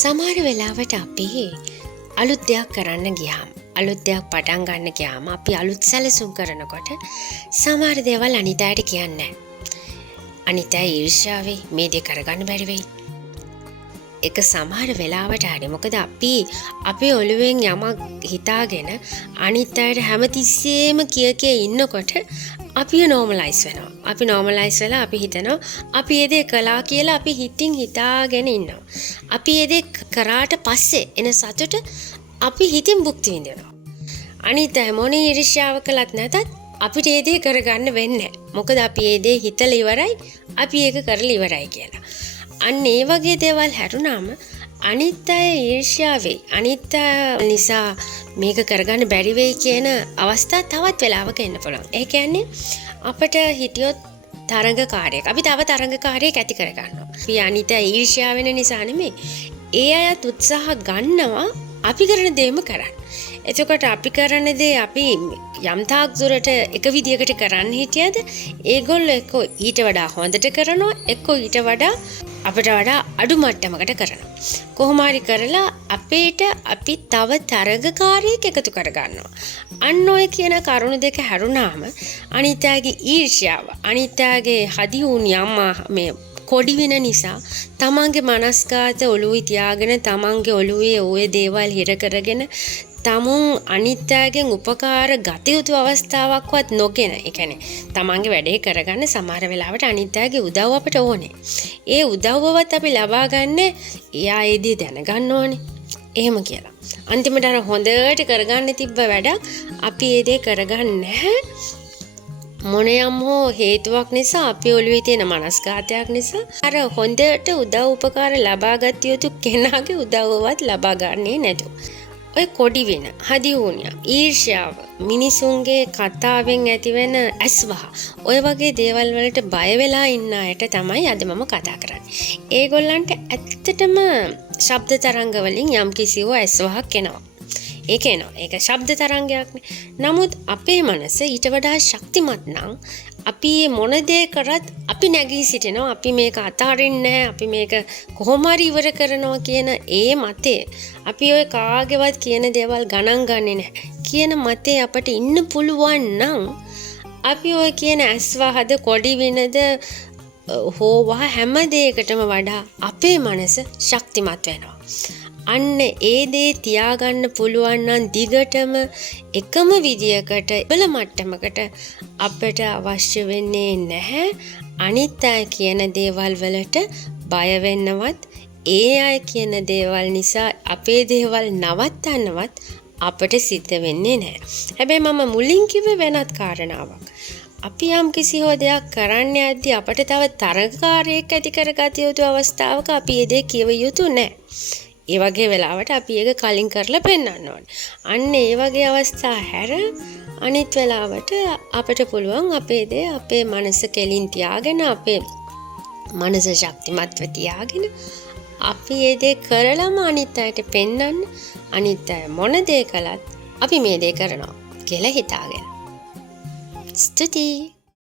සමහර වෙලාවට අපි අලුත් දෙයක් කරන්න ගියාම අලුත් දෙයක් පටන් ගන්න ගියාම අපි අලුත් සැලසුම් කරනකොට සමහර දේවල් අනිත් අයට කියන්නේ නැහැ. අනිත් අය ඊර්ෂ්‍යාවෙන් මේ දේ කරගන්න බැරි වෙයි. ඒක සමහර වෙලාවට හරි මොකද අපි අපේ ඔළුවෙන් යමක් හිතාගෙන අනිත් අයට හැමතිස්සෙම කිය ඉන්නකොට අපි නෝමලයිස් වෙනවා. අපි නෝමලයිස් වෙලා අපි හිතනවා අපි ඒ දේ කළා කියලා අපි හිතින් හිතාගෙන ඉන්නවා. අපි ඒ දේ කරාට පස්සේ එන සතුට අපි හිතින් භුක්ති විඳිනවා. අනිත් අය මොන ඊර්ෂ්‍යාව කළත් නැතත් අපිට ඒ දේ කරගන්න වෙන්නේ නැහැ. මොකද අපි ඒ දේ හිතලා ඉවරයි. අපි ඒක කරලා ඉවරයි කියලා. අන්න ඒ වගේ දේවල් හැරුණාම අනිත් අය ඊර්ෂ්‍යාවේ අනිත් නිසා මේක කරගන්න බැරි වෙයි කියන අවස්ථා තවත් වෙලාවක එන්න පුළුවන්. ඒ කියන්නේ අපිට හිටියොත් තරඟකාරයෙක්. අපි තව තරඟකාරයෙක් ඇති කරගන්නවා. අපි අනිත් අය ඊර්ෂ්‍යා වෙන නිසා නෙමෙයි. ඒ අයත් උත්සාහ ගන්නවා අපි කරන දේම කරන්න. එතකොට අපි කරන දේ අපි යම් තාක් දුරට එක විදියකට කරන්න හිටියද ඒගොල්ලෝ එක්ක ඊට වඩා හොඳට කරනවා එක්ක ඊට වඩා අපිට වඩා අඩු මට්ටමකට කරනවා. කොහොම හරි කරලා අපේට අපි තව තරගකාරයෙක් එකතු කරගන්නවා. අන්න ඔය කියන කරුණු දෙක හැරුණාම අනිත්‍යගේ ඊර්ෂ්‍යාව අනිත්‍යගේ හදිහුණියම් මේ කොඩි වෙන නිසා තමන්ගේ මනස්ගත ඔළුවේ තියාගෙන තමන්ගේ ඔළුවේ ওই දේවල් හිර කරගෙන තමුන් අනිත්‍යයෙන් උපකාර ගත යුතු අවස්ථාවක්වත් නොගෙන ඒ කියන්නේ තමන්ගේ වැඩේ කරගන්න සමහර වෙලාවට අනිත්‍යගේ උදව් අපිට ඕනේ. ඒ උදව්වවත් අපි ලබා ගන්න එයා ඒදී දැනගන්න ඕනේ. එහෙම කියලා. අන්තිමට අර හොඳට කරගන්න තිබ්බ වැඩ අපි ඒ දේ කරගන්නේ නැහැ. මොනියම් හෝ හේතුවක් නිසා අපේ ඔළුවේ තියෙන මනස්ගතයක් නිසා අර හොඳට උදව් උපකාර ලබාගත යුතු කෙනාගේ උදව්වවත් ලබා ගන්නේ නැතු. ඔය කොඩි වෙන හදිහුණිය ඊර්ෂ්‍යාව මිනිසුන්ගේ කතාවෙන් ඇතිවෙන ඇස්වහ ඔය වගේ දේවල් වලට බය වෙලා ඉන්න අයට තමයි අද මම කතා කරන්නේ. ඒගොල්ලන්ට ඇත්තටම ශබ්ද තරංග වලින් යම් කිසිව ඇස්වහක් එනවා. ඒක එනවා. ඒක ශබ්ද තරංගයක්නේ. නමුත් අපේ මනස ඊට වඩා ශක්තිමත් නම් අපි මොන දේ කරත් අපි නැගී සිටිනවා. අපි මේක අතාරින්නේ අපි මේක කොහොම හරි ඉවර කරනවා කියන ඒ මතේ අපි ඔය කාගේවත් කියන දේවල් ගණන් ගන්නේ නැහැ. කියන මතේ අපට ඉන්න පුළුවන් නම් අපි ඔය කියන ඇස්වහද කොඩි විනද හෝවා හැම දෙයකටම වඩා අපේ මනස ශක්තිමත් වෙනවා. අන්න ඒ දේ තියාගන්න පුළුවන් නම් දිගටම එකම විදියකට බල මට්ටමකට අපට අවශ්‍ය වෙන්නේ නැහැ අනිත් අය කියන දේවල් වලට බය වෙන්නවත් ඒ අය කියන දේවල් නිසා අපේ දේවල් නවත්තන්නවත් අපට සිද්ධ වෙන්නේ නැහැ. හැබැයි මම මුලින් කිව්වේ වෙනත් කාරණාවක්. අපි යම් කිසි හෝ දෙයක් කරන්න යද්දී අපට තව තරගකාරයෙක් ඇති කරගත යුතු අවස්ථාවක අපි ඒ දේ කියව යුතු නැහැ. ඒ වගේ වෙලාවට අපි ඒක කලින් කරලා පෙන්නන්න ඕනේ. අන්න ඒ වගේ අවස්ථා හැර අනිත් වෙලාවට අපිට පුළුවන් අපේ දේ අපේ මනස කෙලින් තියාගෙන අපේ මනස ශක්තිමත්ව තියාගෙන අපි ඒ දේ කරලම අනිත් අයට පෙන්නන්න අනිත් අය මොන දේ කළත් අපි මේ දේ කරනවා කියලා හිතාගෙන. ස්තුතියි.